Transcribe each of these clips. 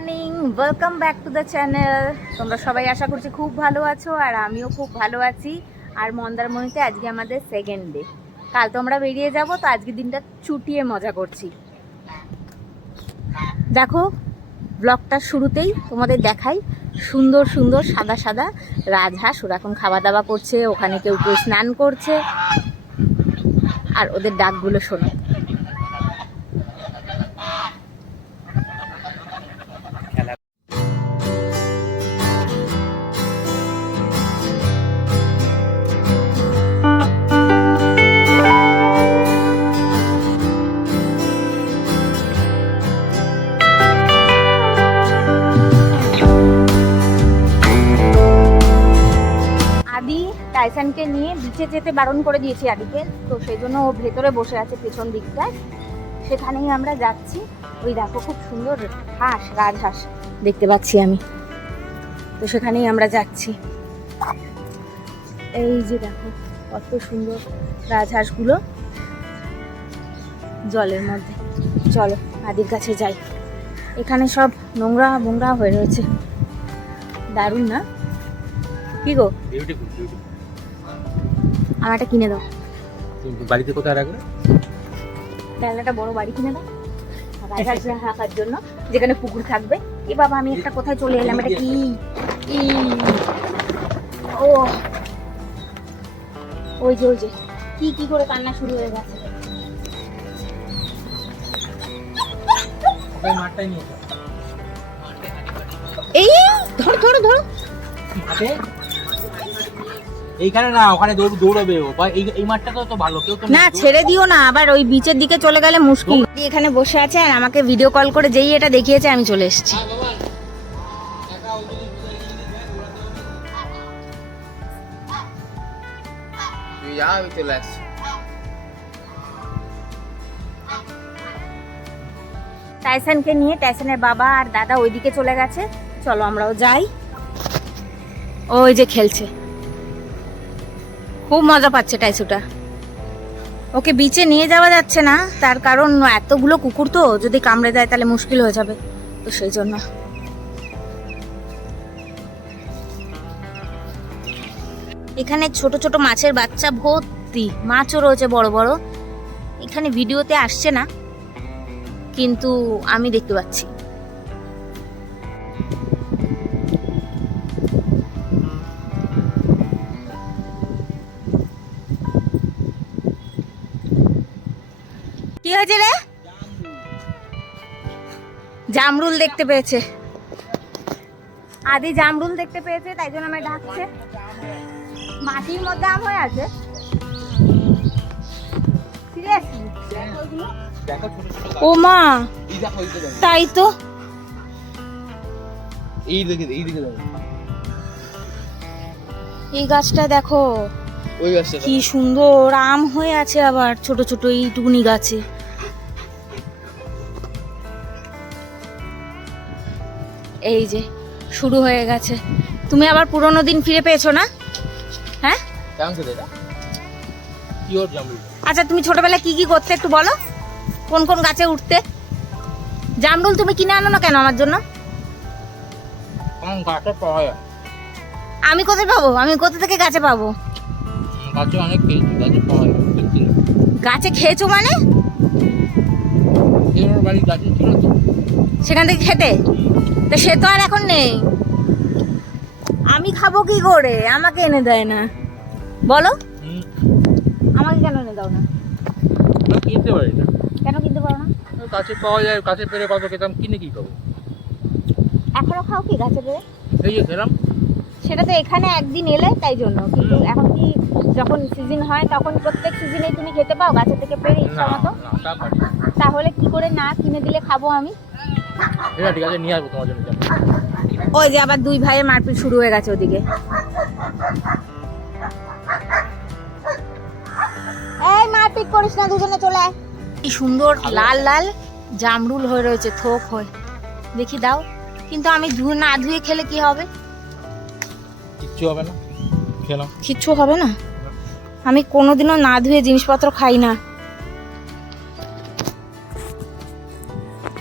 Morning, welcome back to the channel. তোমরা সবাই আশা করছি খুব ভালো আছো, আর আমিও খুব ভালো আছি। আর মন্দারমণিতে আজকে আমাদের সেকেন্ড ডে। কাল তো আমরা বেরিয়ে যাব, তো আজকে দিনটা চুটিয়ে মজা করছি। দেখো, ব্লগটার শুরুতেই তোমাদের দেখাই সুন্দর সুন্দর সাদা সাদা রাজহাঁস। ওরা এখন খাওয়া দাওয়া করছে, ওখানে কেউ কেউ স্নান করছে, আর ওদের ডাকগুলো শোনো। টাইসানকে নিয়ে বিচে যেতে বারণ করে দিয়েছি আদিকে, তো সেই জন্য ও ভেতরে বসে আছে পেছন দিকটায়। সেখানেই আমরা যাচ্ছি। ওই দেখো, খুব সুন্দর হাঁস, রাজহাঁস দেখতে পাচ্ছি আমি, তো সেখানেই আমরা যাচ্ছি। এই যে দেখো কত সুন্দর রাজহাঁসগুলো জলের মধ্যে। চলো আদির কাছে যাই। এখানে সব নোংরা নোংরা হয়ে রয়েছে, দারুণ না? কি গো, আমার একটা কিনে দাও। বাড়িতে কোথায় রাখবে? একটা বড় বাড়ি কিনে দাও রাখার জন্য, যেখানে পুকুর থাকবে। এ বাবা, আমি একটা কোথায় চলে এলাম। এটা কি? ও ওই যে কি কি করে কান্না শুরু হয়ে গেছে। এই ধর ধর ধর, এইখানে না, ওখানে দৌড়াবে ও। এই মাঠটা তো ভালো, কেউ তো না, ছেড়ে দিও না, আবার ওই বিচের দিকে চলে গেলে মুশকিল। এখানে বসে আছে আর আমাকে ভিডিও কল করে যেই এটা দেখিয়েছে আমি চলে এসেছি। টাইসনকে নিয়ে টাইসনের বাবা আর দাদা ওইদিকে চলে গেছে। চলো আমরাও যাই। ওই যে খেলছে, খুব মজা পাচ্ছে টাইসুটা। ওকে বিচে নিয়ে যাওয়া যাচ্ছে না, তার কারণ এতগুলো কুকুর তো, যদি কামড়ে দেয় তাহলে মুশকিল হয়ে যাবে, তো সেই জন্য। এখানে ছোট ছোট মাছের বাচ্চা ভর্তি, মাছও রয়েছে বড় বড়। এখানে ভিডিওতে আসছে না, কিন্তু আমি দেখতে পাচ্ছি। কি হয়েছে রে? জামরুল দেখতে পেয়েছে আদি, জামরুল দেখতে পেয়েছে, তাই জন্য আমায় ডাকছে। মাটির মধ্যে আম হয়ে আছে। ও মা, তাই তো। এই গাছটা দেখো, কি সুন্দর আম হয়ে আছে, আবার ছোট ছোট এইটুকুনি গাছে। এই যে শুরু হয়ে গেছে। তুমি আবার পুরোনো দিন ফিরে পেয়েছো না? হ্যাঁ, আচ্ছা, তুমি ছোটবেলায় কি কি করতে একটু বলো। কোন কোন গাছে উঠতে? জামরুল তুমি কিনে আনো না কেন আমার জন্য? আমি কোথায় পাবো? আমি কোথা থেকে গাছে পাবো? গাছে খেয়েছো মানে? সেখান থেকে খেতে? তো সে তো আর এখন নেই। আমি খাবো কি করে? আমাকে এনে দেয় না, বলো। আমাকে কেন এনে দাও না? কিনতে পারি না। কেন কিনতে পারো না? গাছে পাওয়া যায়, গাছে পেরে কত খেতাম, কিনে কি খাবো? এখনো খাও কি গাছে পেরে? এই যে খেলাম। সেটা তো এখানে একদিন এলে তাই জন্য, কিন্তু এখন কি যখন সিজন হয় তখন প্রত্যেক সিজনেই তুমি খেতে পাও গাছে থেকে পেরে ইচ্ছা মতো? তাহলে কি করে না কিনে দিলে খাবো আমি? ঠিক আছে, নিয়ে আসবো তোমার জন্য। ওই যে আবার দুই ভাইয়ের মারপিট শুরু হয়ে গেছে ওদিকে। এই মারপিট করিস না, দুজনে চলে আয়। কি সুন্দর লাল লাল জামরুল হয়ে রয়েছে, থোক হয়ে। দেখি দাও। কিন্তু আমি না ধুয়ে খেলে কি হবে? কিচ্ছু হবে না, খেলাম। কিচ্ছু হবে না? আমি কোনোদিনও না ধুয়ে জিনিসপত্র খাই না।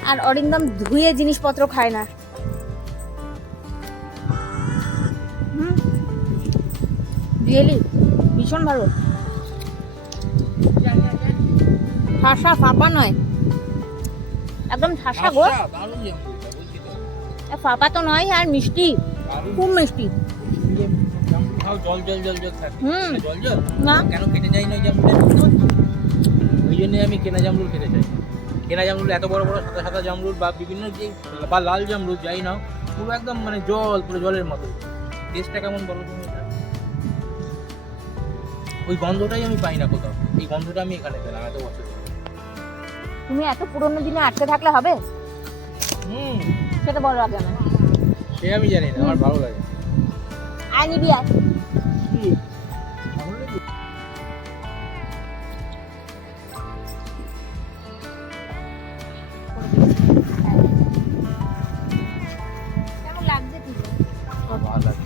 আর অরিন্দম ধুয়ে জিনিসপত্র খায় না, রিয়েলি ভীষণ ভালো। ঠাসা ফাঁপা নয়, একদম ঠাসা গো। ফাঁপা তো নয়, আর মিষ্টি, খুব মিষ্টি। জল জল জল জল থাকে। হুম। জল জল না কেন খেতে যাই না ওই জামরুল? ওই জন্য আমি কেনা জামরুল খেতে চাই। কেনা জামরুল এত বড় বড় সাদা সাদা জামরুল বা বিভিন্ন যে বা লাল জামরুল যাই না, পুরো একদম মানে জল, পুরো জলের মতো। টেস্টটা কেমন বলো তুমি এটা? ওই গন্ধটাই আমি পাই না কোথাও। এই গন্ধটা আমি এখানে পেলাম এত বছর ধরে। তুমি এত পুরোনো দিনে আটকে থাকলে হবে? সেটা বলো আগে আমার। সে আমি জানি না, আমার ভালো লাগে। আয় নিবি আয়। কেমন লাগছে কি? আমার ভালো লাগে।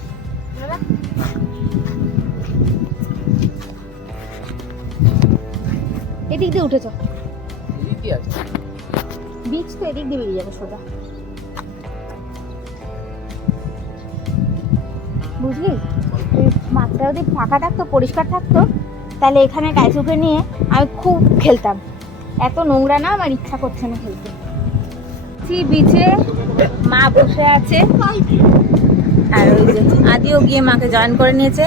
এদিক দিয়ে উঠেছ, এই কি আছে? বীজ তো এদিক দিয়ে বেরিয়ে যাবে সোজা, বুঝলি? এই মাঠটা যদি ফাঁকা থাকতো, পরিষ্কার থাকতো, তাহলে এখানে টাইসুকে নিয়ে আমি খুব খেলতাম। এত নোংরা না, আমার ইচ্ছা করছে না খেলতে। বিচে মা বসে আছে, আর ওই যে আদিও গিয়ে মাকে জয়েন করে নিয়েছে।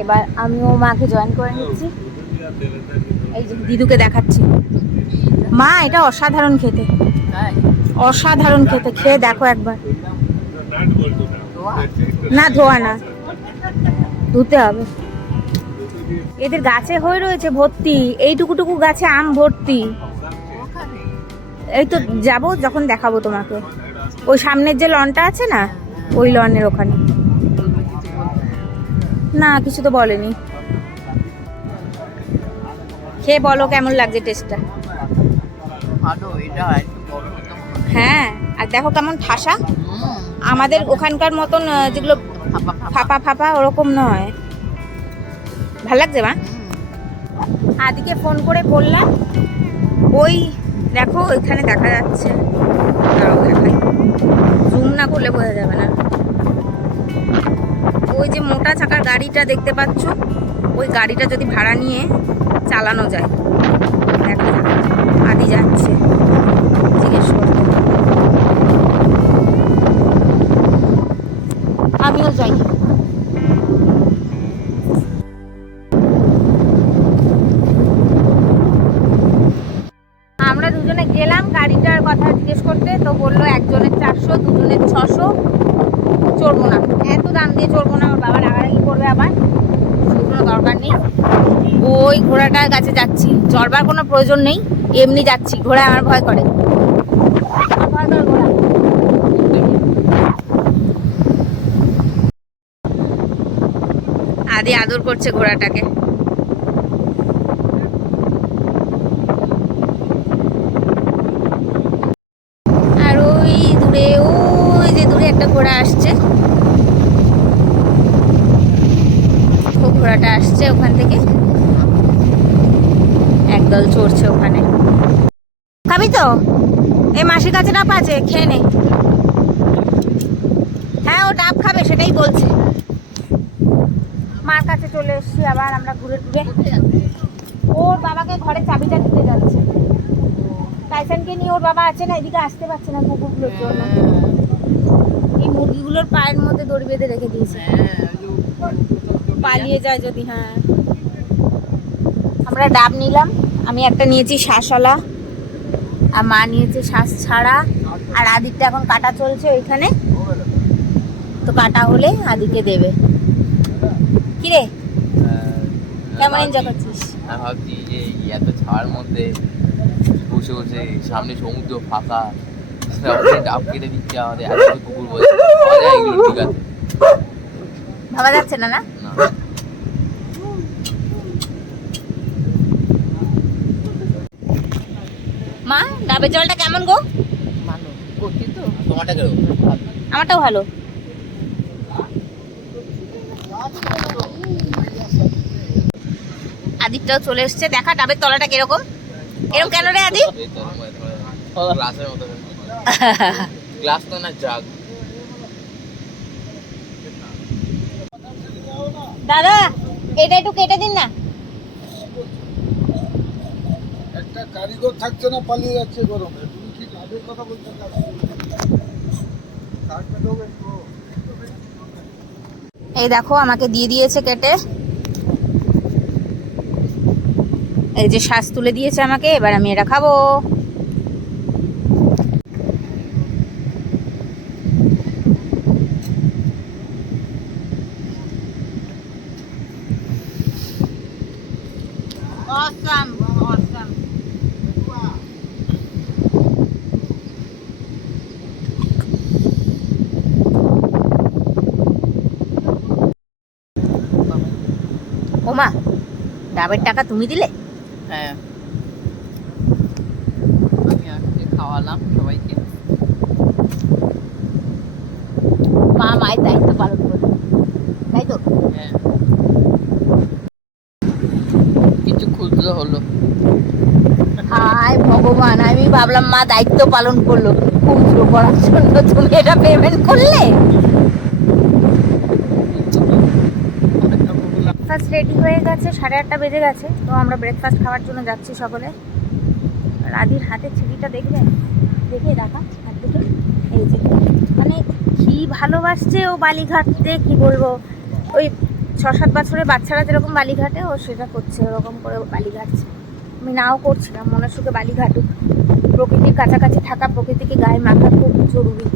এবার আমিও মাকে জয়েন করে নিচ্ছি। এই যে দিদুকে দেখাচ্ছি। মা, এটা অসাধারণ খেতে, অসাধারণ খেতে, খেয়ে দেখো একবার। না ধোয়া না, ধুতে হবে। এদের গাছে হয়ে রয়েছে ভর্তি, এইটুকুটুকু গাছে আম ভর্তি। এই তো যাবো যখন দেখাবো তোমাকে। ওই সামনের যে লনটা আছে না, ওই লনের ওখানে। না, কিছু তো বলেনি। খেয়ে বলো কেমন লাগছে টেস্টটা। হ্যাঁ, আর দেখো কেমন ঠাসা। আমাদের ওখানকার মতন যেগুলো ফাঁপা ফাঁপা ওরকম নয়। ভাল লাগছে মা? আদিকে ফোন করে বললাম, ওই দেখো ওইখানে দেখা যাচ্ছে, দেখাই, জুম না করলে বোঝা যাবে না। ওই যে মোটা চাকার গাড়িটা দেখতে পাচ্ছ, ওই গাড়িটা যদি ভাড়া নিয়ে চালানো যায়, দেখা যাক। আদি যাচ্ছে জিজ্ঞেস করতে, আমিও যাই। আমরা দুজনে গেলাম গাড়িটার কথা জিজ্ঞেস করতে, তো বললো একজনের 400, দুজনের 600। চড়বো না, এত দাম দিয়ে চড়বো না, ওর বাবা রাগারাগি করবে আবার, কোনো দরকার নেই। ওই ঘোড়াটার কাছে যাচ্ছি, চড়বার কোনো প্রয়োজন নেই, এমনি যাচ্ছি। ঘোড়া আমার ভয় করে, ভয় করে ঘোড়া। আদি আদর করছে ঘোড়াটাকে। আর ওই দূরে, ওই যে দূরে একটা ঘোড়া আসছে, ঘোড়াটা আসছে ওখান থেকে, একদল চড়ছে ওখানে। খাবি তো? এই মাসির কাছে ডাব আছে, খেয়ে নে। হ্যাঁ, ও ডাব খাবে, সেটাই বলছে। মার কাছে চলে এসছি আবার আমরা ঘুরে ঘুরে। ওর বাবাকে ঘরে চাবিটা দিতে যাচ্ছে। টাইসনকে নিয়ে ওর বাবা আছে না, এদিকে আসতে পারছে না কুকুরগুলোর জন্য। এই মুরগিগুলোর পায়ের মধ্যে দড়ি বেঁধে রেখে দিয়েছে, পালিয়ে যায় যদি। হ্যাঁ, আমরা ডাব নিলাম, আমি একটা নিয়েছি শ্বাসওয়ালা, আর মা নিয়েছে শ্বাস ছাড়া। আর আদিকটা এখন কাটা চলছে ওইখানে, তো কাটা হলে আদিকে দেবে। কিরে, কেমন এনজয় করছিস? আমি ভাবছি যে এত ছাড়ার মধ্যে বসে বসে, সামনে সমুদ্র ফাঁকা, ডাব কেটে দিচ্ছে আমাদের, এত কুকুর বসে এগুলো ঠিক আছে, ভাবা যাচ্ছে না। না, না মা, ডাবের জলটা কেমন গো? ভালো করছি তো। তোমারটা কেউ? আমারটাও ভালো। আদিকটাও চলে এসছে, দেখা ডাবের তলাটা কিরকম। এরকম কেন রে আদি? গ্লাসের মতো, গ্লাস তো না, জাগ। দাদা এটা একটু কেটে দিন না। একটা কারিগর থাকছে না, পালিয়ে যাচ্ছে গরমে। তুমি কি লাভের কথা বলতে চাচ্ছ? কাটবে দেবে তো। এই দেখো আমাকে দিয়ে দিয়েছে কেটে, এই যে শ্বাস তুলে দিয়েছে আমাকে, এবার আমি এটা খাবো। Awesome, awesome. ওমা, ডাবের টাকা তুমি দিলে? হ্যাঁ, আমি আজকে খাওয়ালাম সবাইকে। মা মায়ের দায়িত্ব পালন করবে, তাই তো? হ্যাঁ, কিছু খুচরো হলো। হায় ভগবান, আমি ভাবলাম মা দায়িত্ব পালন করলো খুচরো করার জন্য, তুমি এটা পেমেন্ট করলে। ব্রেকফাস্ট রেডি হয়ে গেছে, 8:30 বেজে গেছে। তো আমরা ব্রেকফাস্ট খাওয়ার জন্য যাচ্ছি সকলে। রাধির হাতে ছুরিটা দেখবে, দেখে দেখা হাত দেখে, এই যে মানে কি ভালোবাসছে ও বালিঘাটতে, কি বলবো, ওই 6-7 বছরের বাচ্চারা যেরকম বালিঘাটে, ও সেটা করছে ওরকম করে বালিঘাটছে। আমি নাও করছিলাম, মনের সুখে বালিঘাটুক। প্রকৃতির কাছাকাছি থাকা, প্রকৃতিকে গায়ে মাখা খুব জরুরি,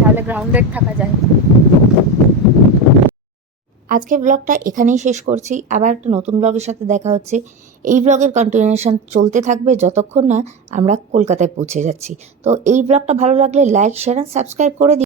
তাহলে গ্রাউন্ডেড থাকা যায়। আজকে ব্লগটা এখানেই শেষ করছি। আবার একটা নতুন ব্লগের সাথে দেখা হচ্ছে। এই ব্লগের কন্টিনিউশন চলতে থাকবে যতক্ষণ না আমরা কলকাতায় পৌঁছে যাচ্ছি। তো এই ব্লগটা ভালো লাগলে লাইক, শেয়ার আর সাবস্ক্রাইব করে দিন।